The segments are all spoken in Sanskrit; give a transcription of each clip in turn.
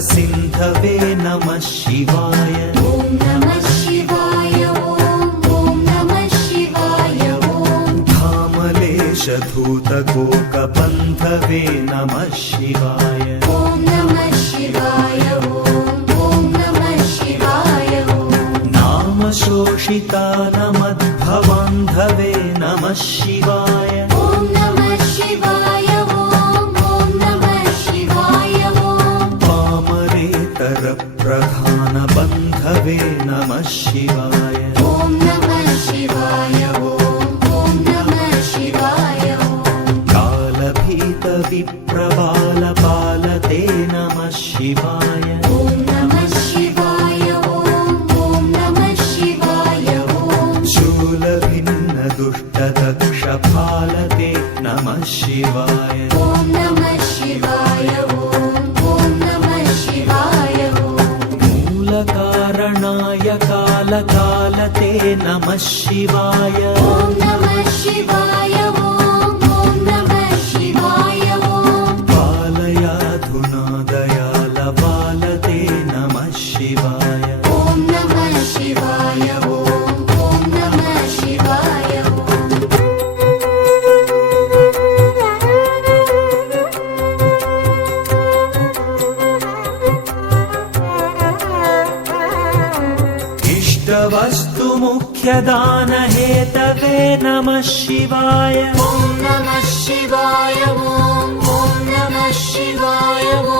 सिन्धवे नमः शिवाय। ॐ नमः शिवाय ॐ नमः शिवाय ॐ धामलेशधूतकोकबन्धवे नमः शिवाय। ॐ नमः शिवाय ॐ नमः शिवाय ॐ नामशोषितानमद्भवान्धवे नमः शिवाय। ॐ नमः शिवाय ॐ नमः शिवाय ॐ पामरेतरप्रधानबन्धवे नमः शिवाय। ॐ नमः शिवाय ॐ नमः शिवाय ॐ कालभीतविप्रबालपालते नमः शिवाय। ॐ नमः शिवाय ॐ नमः शिवाय ॐ शूलभिन्नदुष्टदक्षपालते नमः शिवाय। ॐ नमः शिवाय ॐ नमः शिवाय ॐ मूलकारणाय कालकालते नमः शिवाय। ॐ नमः शिवाय ॐ नमः शिवाय ॐ पालयाधुना दयालपालते नमः शिवाय। ॐ नमः शिवाय ॐ नमः शिवाय ॐ इष्टवस्तुमुख्यदानहेतवे नमः शिवाय। ॐ नमः शिवाय ॐ नमः शिवाय ॐ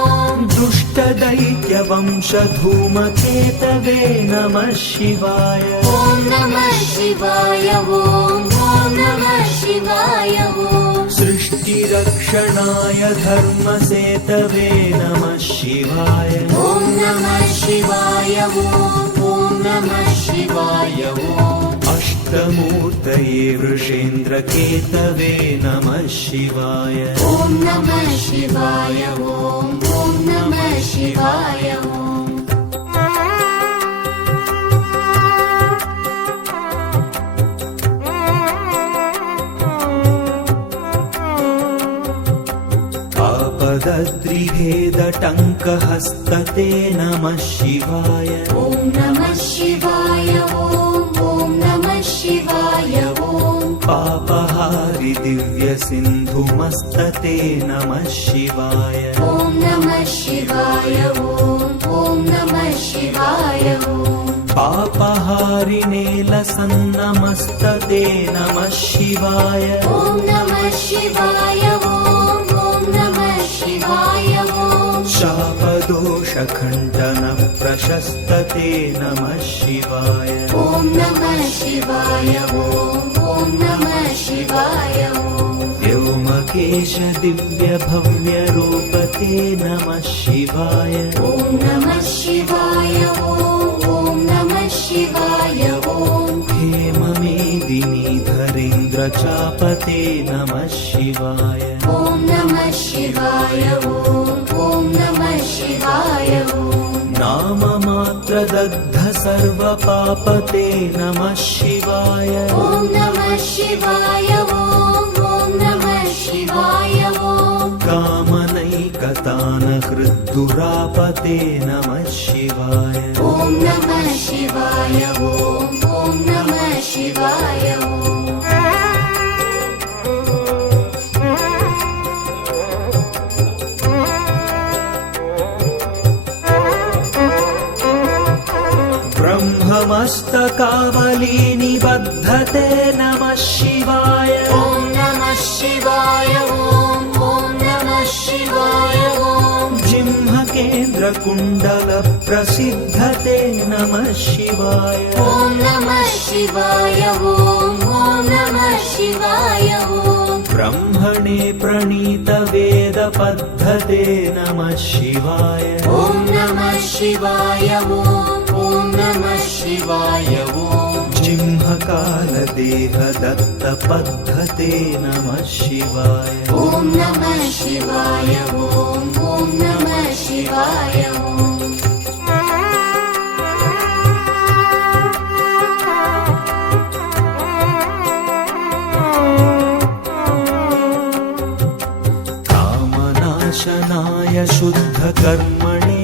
दुष्टदैत्यवंशधूमकेतवे नमः शिवाय। ॐ नमः शिवाय ॐ नमः शिवाय ॐ सृष्टिरक्षणाय धर्मसेतवे नमः शिवाय। ॐ नमः शिवाय ॐ नमः शिवाय ॐ अष्टमूर्तये वृषेन्द्रकेतवे नमः शिवाय। ॐ नमः शिवाय ॐ नमः शिवाय ॐ आपदद्रिभेदटङ्कहस्तते नमः शिवाय। ॐ नमः शिवाय ॐ नमः शिवाय ॐ पापहारि दिव्यसिन्धुमस्तते नमः शिवाय। ॐ नमः शिवाय ॐ नमः शिवाय ॐ पापहारिणेलसन्नमस्तते नमः शिवाय। ॐ नमः शिवाय ॐ नमः शिवाय ॐ शापदोषखण्डनप्रशस्तते नमः शिवाय। ॐ नमः शिवाय ॐ नमः शिवाय ॐ व्योमकेश दिव्यभव्यरूपते नमः शिवाय। ॐ नमः शिवाय ॐ नमः शिवाय ॐ हेममेदिनीधरेन्द्रचापते नमः शिवाय। ॐ नमः शिवाय ॐ नमः शिवाय ॐ नाममात्रदग्ध सर्वपापते नमः शिवाय। ॐ नमः शिवाय ॐ नमः शिवाय ॐ कामनैकतानहृद्दुरापते नमः शिवाय। ॐ नमः शिवाय ॐ नमः शिवाय ॐ ब्रह्ममस्तकावली निबद्धते नमः शिवाय। ॐ नमः शिवाय ॐ नमः शिवाय ॐ जिह्मकेन्द्रकुण्डलप्रसिद्धते नमः शिवाय। ॐ नमः शिवाय ॐ नमः शिवाय ॐ ब्रह्मणे प्रणीतवेदपद्धते नमः शिवाय। ॐ नमः शिवाय ॐ नमः शिवाय ॐ जिह्मकालदेहदत्तपद्धते नमः शिवाय। ॐ नमः शिवाय ॐ नमः शिवाय ॐ कामनाशनाय शुद्धकर्मणे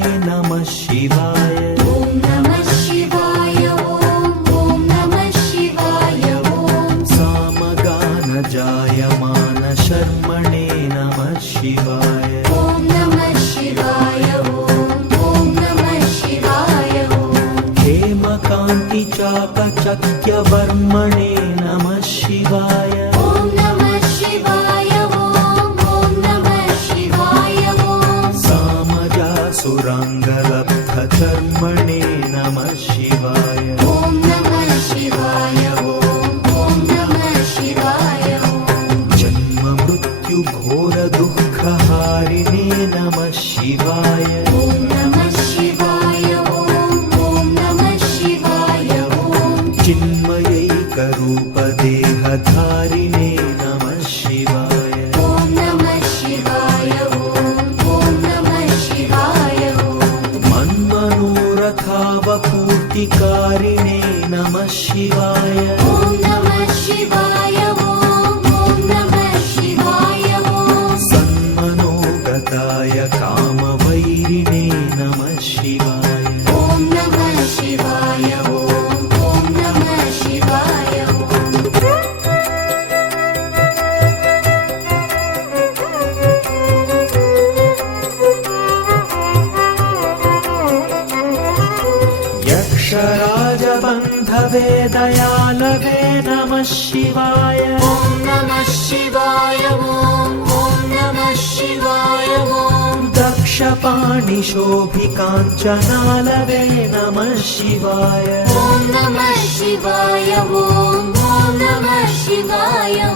कान्तिचाकचक्यवर्मणे नमः शिवाय ॐ नमः शिवाय ॐ नमः शिवाय ॐ सामजासुराङ्गलब्धकर्मणे नमः शिवाय ॐ नमः शिवाय ॐ नमः शिवाय ॐ जन्ममृत्युघोरदुःखहारिणे नमः शिवाय ॐ नमः शिवाय ॐ नमः शिवाय ॐ चिन्मयैकरूपदेहधारिणे नमः शिवाय ॐ नमः शिवाय ॐ नमः शिवाय ॐ मन्मनोरथावपूर्तिकारिणे नमः शिवाय ॐ नमः शिवाय ॐ नमः शिवाय ॐ सन्मनोगताय कामवैरिणे नमः शिवाय ॐ नमः शिवाय ॐ नमः शिवाय ॐ यक्षराजबन्धवे दयालवे नमः शिवाय ॐ नमः शिवाय ॐ नमः शिवाय ॐ दक्षपाणिशोभिकाञ्चनालवे नमः शिवाय ॐ नमः शिवाय ॐ नमः शिवाय ॐ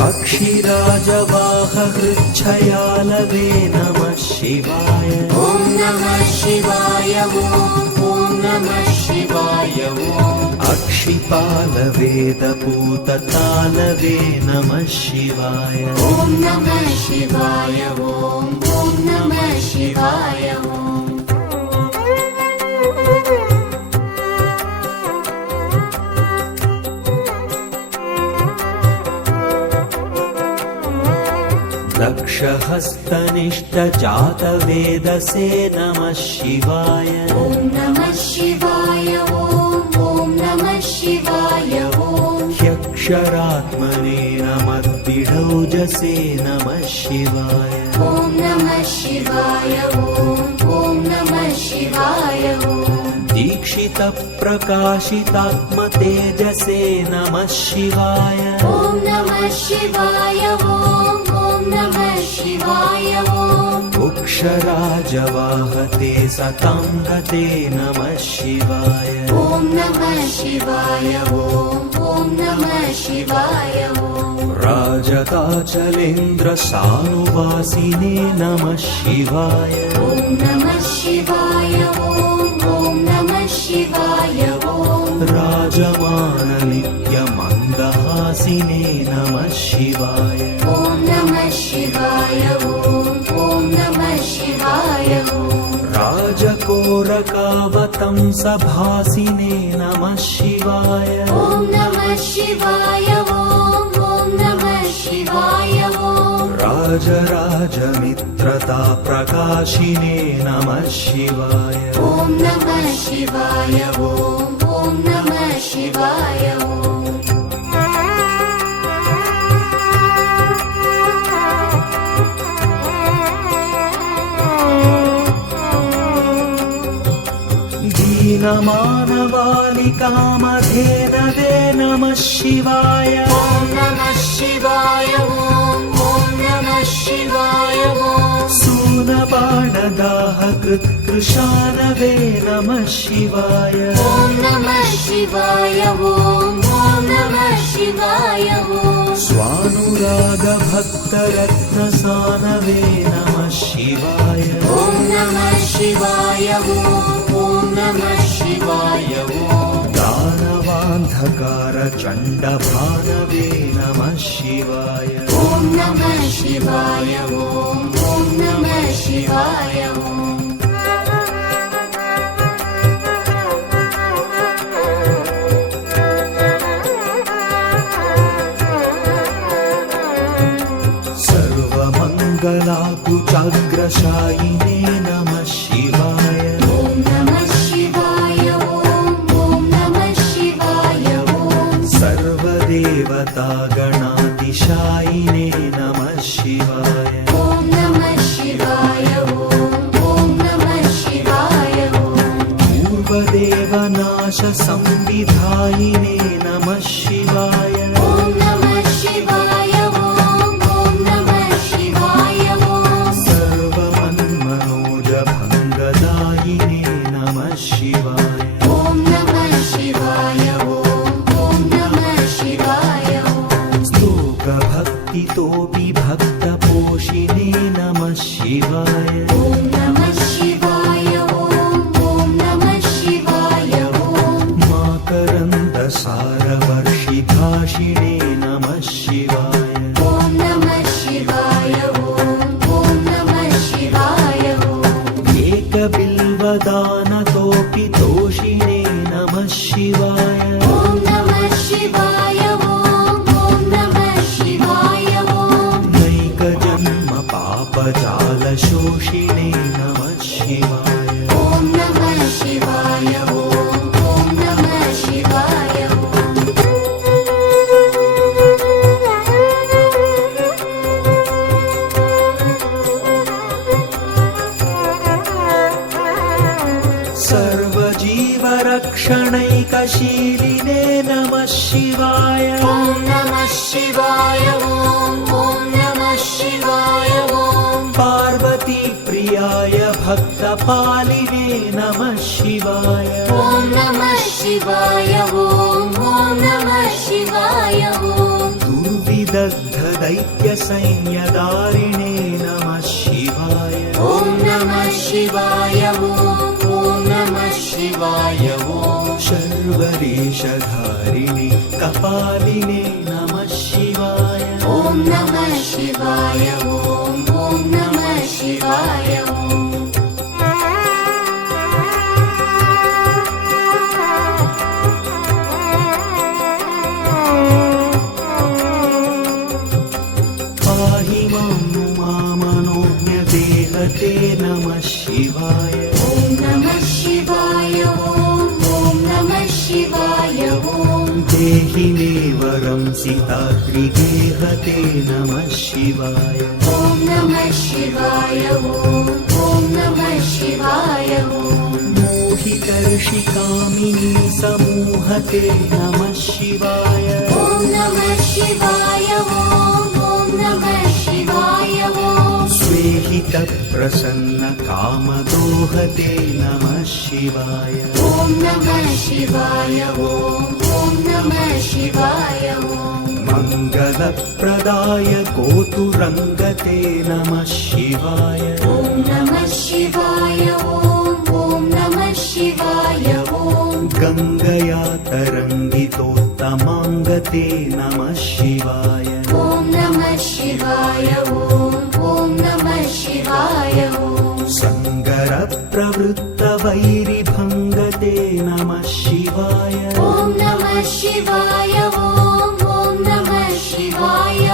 पक्षिराजवाहहृच्छयालवे नमः शिवाय ॐ नमः शिवाय ॐ नमः शिवाय ॐ अक्षिपालवेदपूततालवे नमः शिवाय ॐ नमः शिवाय ॐ नमः शिवाय ॐ दक्षहस्तनिष्ठजातवेदसे नमः शिवाय ॐ नमः शिवाय ॐ नमः शिवाय ॐ ह्यक्षरात्मने नमद्विडौजसे नमः शिवाय ॐ नमः शिवाय ॐ नमः शिवाय ॐ दीक्षितप्रकाशितात्मतेजसे नमः शिवाय ॐ नमः शिवाय ॐ नमः शिवाय ॐ उक्षराजवाहते सतां गते नमः शिवाय ॐ नमः शिवाय ॐ नमः शिवाय ॐ राजताचलेन्द्रसानुवासिने नमः शिवाय ॐ नमः शिवाय ॐ नमः शिवाय ॐ राजमाननित्यमन्दहासिने नमः शिवाय ॐ नमः शिवाय ॐ नमः शिवाय ॐ राजकोरकावतंसभासिने नमः शिवाय ॐ नमः शिवाय ॐ नमः शिवाय ॐ राजराजमित्रताप्रकाशिने नमः शिवाय ॐ नमः शिवाय ॐ नमः शिवाय ॐ दीनमानवालिकामधेनवे नमः शिवाय ॐ नमः शिवाय ॐ नमः शिवाय ॐ सूनबाणदाहकृत्कृशानवे नमः शिवाय ॐ नमः शिवाय ॐ नमः शिवाय ॐ स्वानुरागभक्तरत्नसानवे नमः शिवाय ॐ नमः शिवाय ॐ नमः शिवाय ॐ दानवान्धकारचण्डभानवे नमः शिवाय ॐ नमः शिवाय ॐ नमः शिवाय ॐ सर्वमङ्गलाकुचाग्रशायिने नमः शिवाय ॐ नमः शिवाय ॐ नमः शिवाय ॐ सर्वदेवतागणातिशायिने नमः शिवाय ॐ नमः शिवाय ॐ नमः शिवाय ॐ पूर्वदेवना विनाशसंविधायिने नमः शिवाय ॐ नमः शिवाय ॐ नमः शिवाय ॐ सर्वमन्मनोजभङ्गदायिने नमः शिवाय ॐ नमः शिवाय ॐ नमः शिवाय स्तोकभक्तितोऽपि भक्तपोषिणे नमः शिवाय ॐ नमः शिवाय ॐ नमः शिवाय ॐ माकरन्दसारवर्षिभाषिणे नमः शिवाय ॐ नमः शिवाय ॐ नमः शिवाय एकबिल्वदानतोऽपि तोषिणे नमः शिवाय ॐ नमः शिवाय ॐ नमः शिवाय नैकजन्म पापजालशोषिणे नमः शिवाय ॐ नमः शिवाय ॐ नमः शिवाय सर्वजीवरक्षणैकशीलिने नमः शिवाय ॐ नमः शिवाय ॐ नमः शिवाय पार्वतीप्रियाय भक्तपालिने नमः शिवाय ॐ नमः शिवाय ॐ नमः शिवाय दुर्विदग्धदैत्यसैन्यदारिणे नमः शिवाय ॐ नमः शिवाय ॐ नमः शिवाय शर्वरेशधारिणे कपालिने नमः शिवाय ॐ नमः शिवाय ॐ नमः शिवाय पाहि मामनोज्ञदेहते नमः शिवाय ॐ नमः शिवाय ॐ नमः शिवाय देहि मे वरं सिताग्रिगेहते नमः शिवाय ॐ नमः शिवाय ॐ नमः शिवाय मोहितर्षिकामिनी समूहते नमः शिवाय ॐ नमः शिवाय ॐ नमः शिवाय स्वेहितप्रसन्नकामदोहते नमः शिवाय ॐ नमः शिवाय ॐ नमः शिवाय मङ्गलप्रदाय कोतुरङ्गते नमः शिवाय ॐ नमः शिवाय ॐ नमः शिवाय गङ्गया तरङ्गितोत्तमाङ्गते नमः शिवाय ॐ नमः शिवाय ॐ नमः शिवाय सङ्गरप्रवृत्तवैरिभङ्गते नमः शिवाय ॐ नमः शिवाय ॐ नमः शिवाय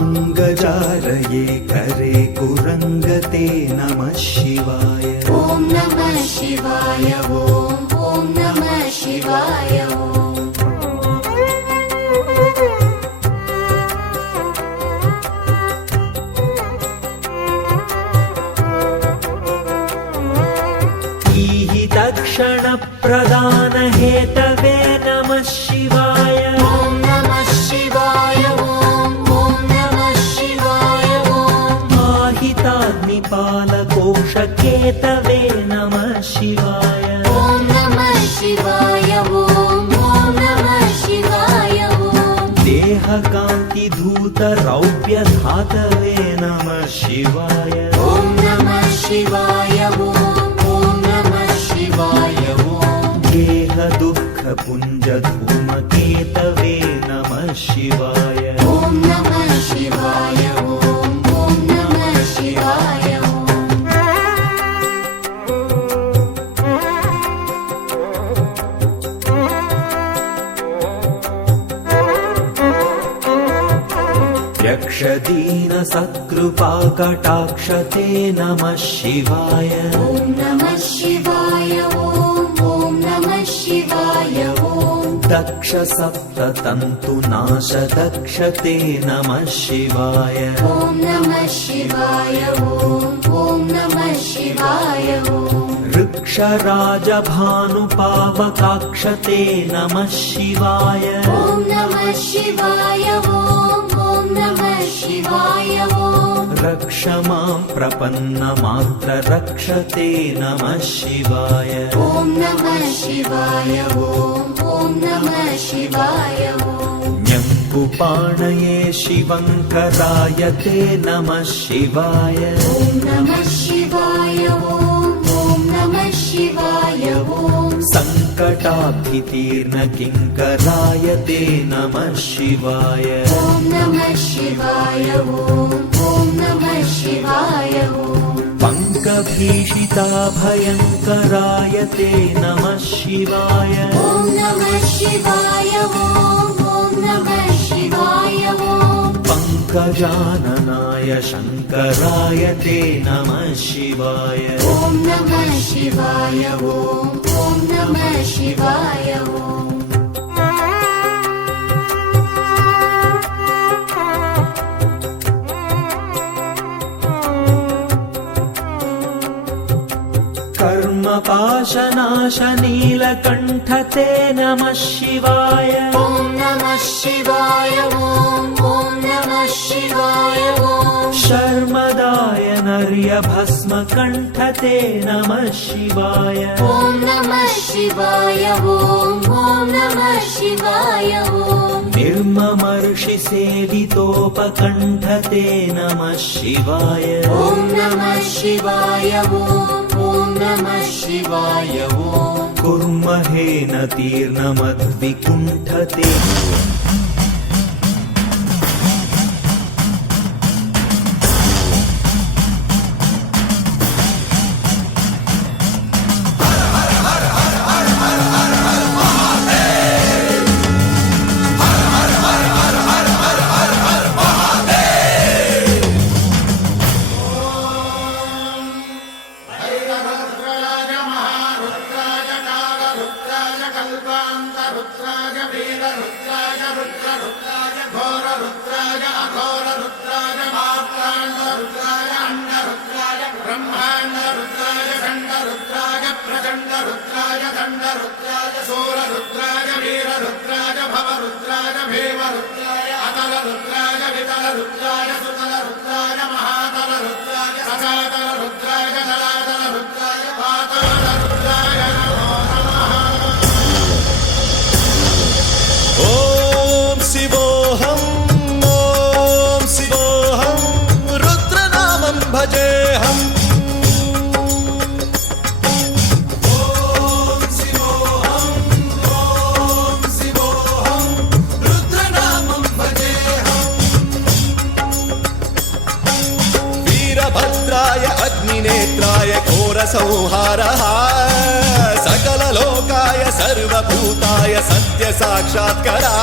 अङ्गजालये करे कुरङ्गते नमः शिवाय ॐ नमः शिवाय ॐ नमः शिवाय तत्क्षणप्रदानहेतवे नमः शिवाय ॐ नमः शिवाय ॐ नमः शिवाय आहिताग्निपालकोशकेतवे नमः शिवाय ॐ नमः शिवाय ॐ नमः शिवाय देहकान्तिधूतरौप्यधातवे नमः शिवाय ॐ नमः शिवाय ॐ नमः शिवाय गेहदुःखपुञ्जधूमकेतवे नमः शिवाय ॐ नमः शिवाय ॐ नमः शिवाय यक्षदीनसत्कृपाकटाक्षते नमः शिवाय ॐ नमः शिवाय ॐ नमः शिवाय दक्षसप्ततन्तुनाशदक्षते नमः शिवाय ॐ नमः शिवाय ॐ नमः शिवाय वृक्षराजभानुपावकाक्षते नमः शिवाय ॐ नमः शिवाय ॐ नमः शिवाय ॐ रक्ष मां प्रपन्नमात्ररक्षते नमः शिवाय ॐ नमः शिवाय ॐ नमः शिवाय ॐ न्यङ्कुपाणये शिवङ्कराय ते नमः शिवाय ॐ नमः शिवाय ॐ नमः शिवाय ॐ सङ्कटाभितीर्णकिङ्कराय ते नमः शिवाय ॐ नमः शिवाय ॐ नमः शिवाय ॐ पङ्कभीषिताभयङ्कराय ते नमः शिवाय ॐ नमः शिवाय ॐ नमः शिवाय ॐ पङ्कजाननाय शङ्कराय ते नमः शिवाय ॐ नमः शिवाय ॐ नमः शिवाय ॐ कर्मपाशनाशनीलकण्ठ ते नमः शिवाय ॐ नमः शिवाय ॐ नमः शिवाय ॐ शर्मदाय नर्यभस्मकण्ठ ते नमः शिवाय ॐ नमः शिवाय ॐ नमः शिवाय ॐ निर्ममर्षिसेवितोपकण्ठ ते नमः शिवाय ॐ नमः शिवाय ॐ नमः शिवाय ॐ कुर्महेन तीर्णमद्विकुण्ठ ते भजेऽहम् रुद्रनामं भजेऽहम् वीरभद्राय अग्निनेत्राय घोरसंहारः सकललोकाय सर्वभूताय सत्यसाक्षात्करा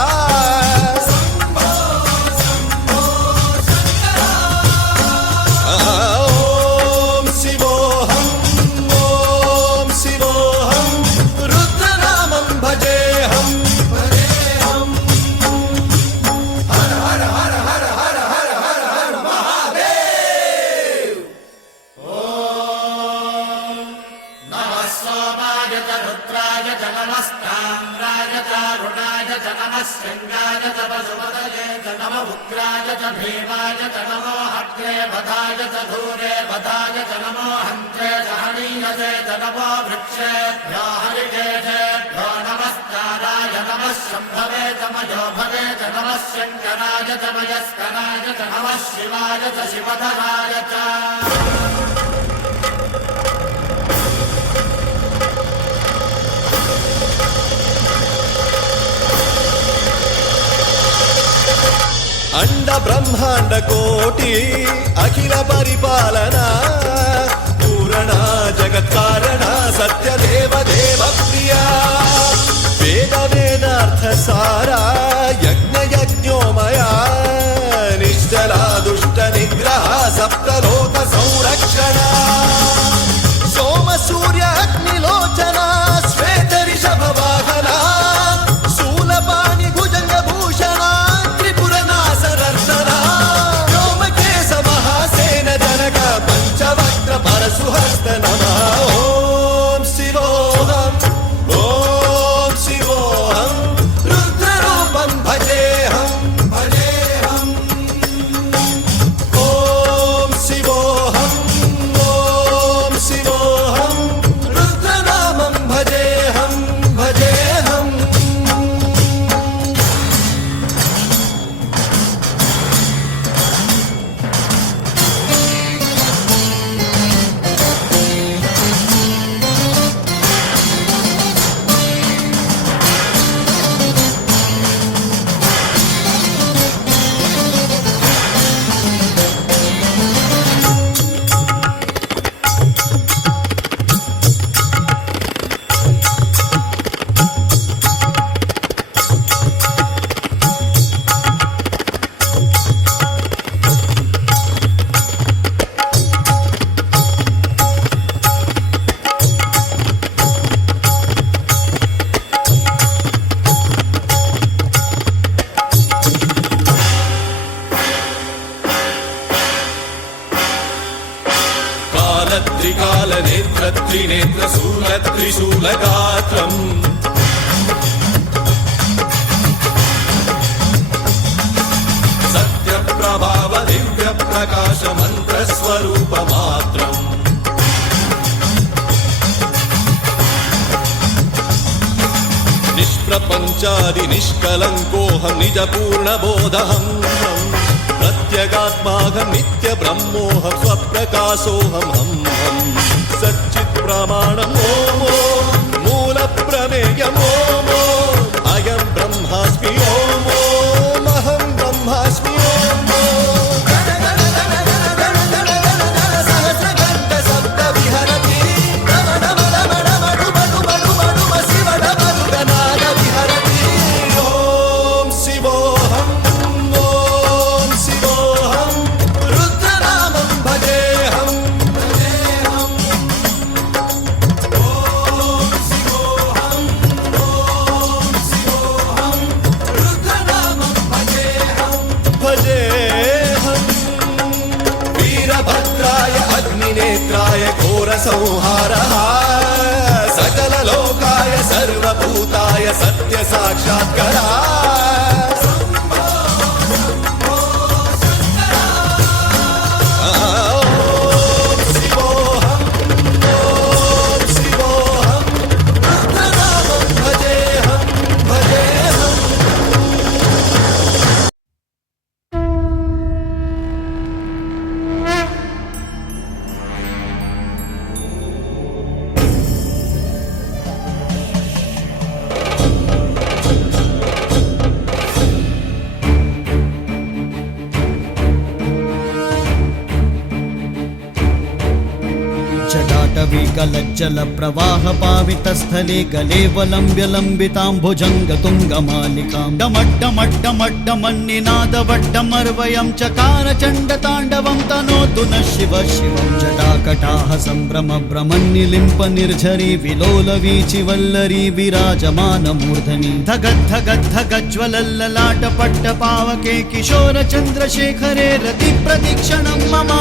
भीमाय च नमो हत्रे बधाय च धूरे बधाय च नमो हन्त्रे च हनीयसे च नमो वृक्षेभ्यो हरिकेशेभ्यो नमस्काराय नमः शम्भवे च मयोभवे च नमः शङ्कराय च मयस्कराय च नमः शिवाय च शिवधराय च अंड ब्रह्मांड कोटि अखिल परिपालना पूरणा जगत्कारणा सत्यदेव देव प्रिया वेद वेदार्थ सारा यज्ञ यज्ञोमया निश्चला दुष्ट निग्रह सप्तलोक संरक्षणा सोम सूर्य अग्निलोचना श्वेत ऋषभ वाहना शूलपाणि भुजंग भूषणा सुहस्त नमः ओम त्रिशूलगात्रम् सत्यप्रभाव दिव्यप्रकाश मन्त्रस्वरूपमात्रम् निष्प्रपञ्चादि निष्कलङ्कोऽहं निजपूर्णबोधहम् प्रत्यगात्माहं नित्यब्रह्मोऽहं स्वप्रकाशोऽहम् हम् सच्चित्प्रमाणम् ॐ मूलप्रमेयम् ॐ अयं ब्रह्मास्मि ॐ अहं ब्रह्मास्मि संहारः सकललोकाय सर्वभूताय सत्यसाक्षात्कारः जटाटवीकलज्जल प्रवाह पावितस्थले गलेवलम्ब्य लम्बिताम्भुजङ्गतुङ्गमालिकां डमड्डमड्डमड्डमन्निनादवड्डमर्वयं चकार चण्डताण्डवं तनोतु नः शिव शिवं जटाकटाः सम्भ्रम भ्रमन्निलिम्प निर्झरी विलोलवीचिवल्लरी विराजमानमूर्धनि धगद्धगद्धगज्ज्वलल्ललाटपट्टपावके किशोर चन्द्रशेखरे रतिप्रतिक्षणं मम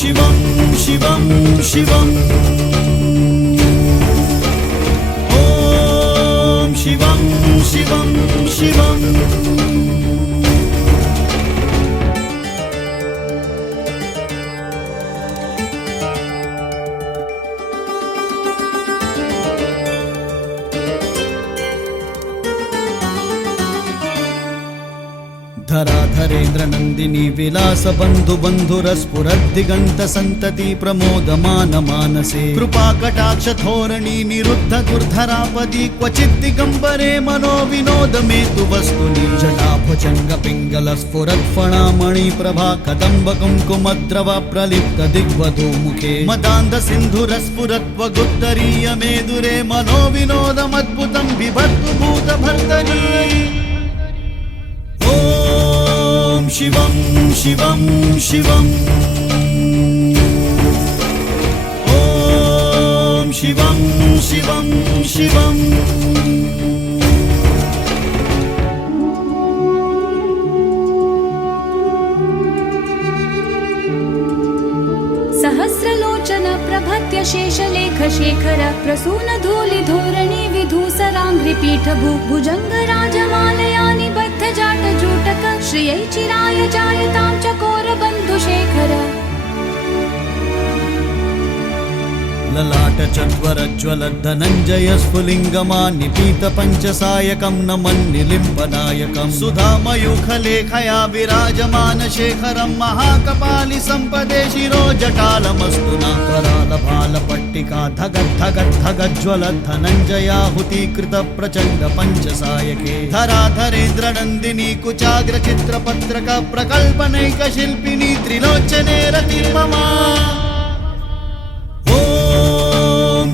शिवं शिवं शिवम् ॐ शिवं शिवं शिवम् धराधरेन्द्र नन्दिनी विलास बन्धु बन्धुरस्फुरद्दिगन्त सन्तति प्रमोदमान मानसे कृपा कटाक्ष धोरणी निरुद्ध दुर्धरापदी क्वचित् दिगम्बरे मनो विनोद मे तु वस्तुनि जटाभुजङ्ग पिङ्गल स्फुरत्फणामणि प्रभा कदम्ब कुङ्कुमद्रव प्रलिप्त दिग्वधूमुखे मदान्ध सिन्धुरस्फुरत्वगुत्तरीय मेदुरे मनो विनोदमद्भुतं बिभर्तु भूतभर्तरी शिवं शिवं शिवम् ॐ शिवं शिवं शिवम् सहस्रलोचन प्रभत्य शेषलेख शेखर प्रसून धूलि धोरणी विधूसराङ्घ्रिपीठ भुजङ्ग राजमालया निबद्ध जाट जूटक श्रियै चिराय जायतां चकोर बन्धुशेखर ललाट चत्वरज्वल धनञ्जय स्फुलिङ्गमा निपीत पञ्चसायकं नमन्निलिम्पनायकं सुधामयूखलेखया विराजमान शेखरं महाकपालि सम्पदे शिरो जटालमस्तु न करालभालपट्टिका धगद्धगद्धगज्ज्वल धनञ्जयाहुतीकृत प्रचण्ड पञ्चसायके धराधरेन्द्र नन्दिनी कुचाग्र चित्रपत्रक प्रकल्पनैक शिल्पिनी त्रिलोचने रतिर्ममा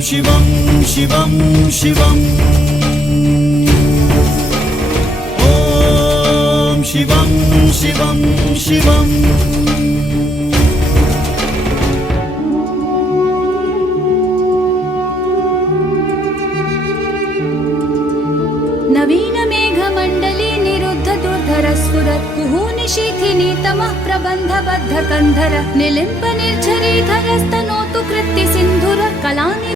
शिवं शिवं शिवम् ॐ शिवं शिवं शिवम् नवीन मेघमण्डली निरुद्ध दुर्ध धर स्फुरत् कुहूनिशीथिनी तमः प्रबन्धबद्ध कन्धर निलिम्प निर्झरीधरस्तनोतु कृत्ति सिन्धुर कलानि